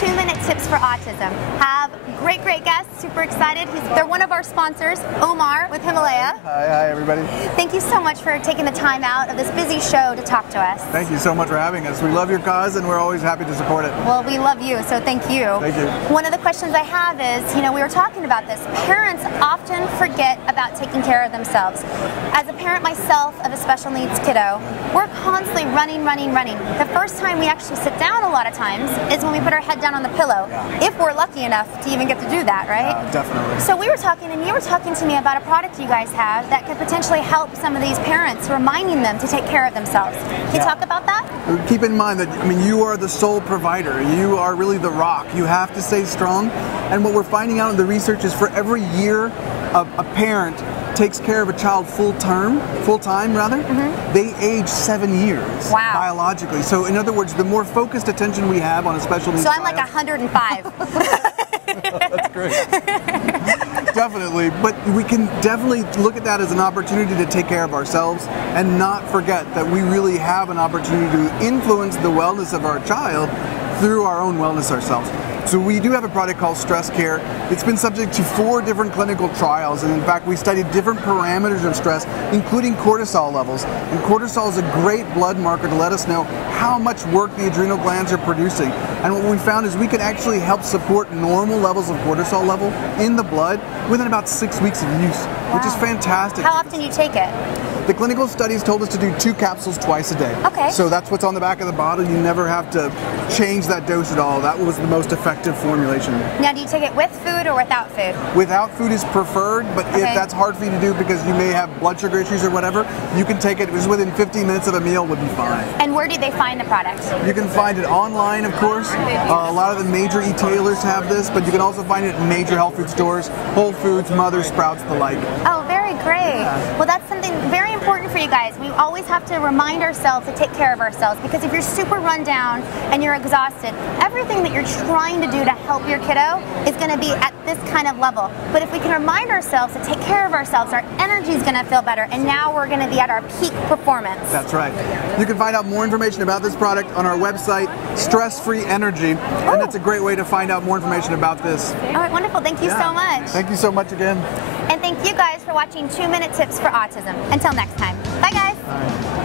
2-minute tips for autism. Have great guests, super excited. They're one of our sponsors, Omar with Himalaya. Hi everybody. Thank you so much for taking the time out of this busy show to talk to us. Thank you so much for having us. We love your cause and we're always happy to support it. Well, we love you, so thank you. Thank you. One of the questions I have is, we were talking about this. Parents often forget about taking care of themselves. As a parent myself of a special needs kiddo, we're constantly running. The first time we actually sit down a lot of times is when we put our head down on the pillow, if we're lucky enough to even get to do that, right? Definitely. So we were talking, and you were talking to me about a product you guys have that could potentially help some of these parents, reminding them to take care of themselves. Can you talk about that? Keep in mind that, you are the sole provider. You are really the rock. You have to stay strong. And what we're finding out in the research is for every year a parent takes care of a child full time, they age 7 years biologically. So in other words, the more focused attention we have on a special needs child. So I'm like 105. That's great. Definitely, but we can definitely look at that as an opportunity to take care of ourselves and not forget that we really have an opportunity to influence the wellness of our child through our own wellness ourselves. So we do have a product called Stress Care. It's been subject to 4 different clinical trials, and in fact we studied different parameters of stress, including cortisol levels. And cortisol is a great blood marker to let us know how much work the adrenal glands are producing. And what we found is we can actually help support normal levels of cortisol level in the blood within about 6 weeks of use, which is fantastic. How often do you take it? The clinical studies told us to do 2 capsules twice a day. Okay. So that's what's on the back of the bottle. You never have to change that dose at all. That was the most effective formulation. Now, do you take it with food or without food? Without food is preferred, but if that's hard for you to do because you may have blood sugar issues or whatever, you can take it. Just within 15 minutes of a meal would be fine. And where do they find the product? You can find it online, of course. A lot of the major e-tailers have this, but you can also find it in major health food stores, Whole Foods, Mother, Sprouts, the like. Oh, very great. Yeah. Well, that's something very important for you guys. We always have to remind ourselves to take care of ourselves, because if you're super run down and you're exhausted, everything that you're trying to do to help your kiddo is going to be at this kind of level. But if we can remind ourselves to take care of ourselves, our energy is going to feel better, and now we're going to be at our peak performance. That's right. You can find out more information about this product on our website, Stress Free Energy, and that's a great way to find out more information about this. All right, wonderful. Thank you so much. Thank you so much again. And thank you guys for watching 2-Minute Tips for Autism. Until next time. Bye, guys. Bye.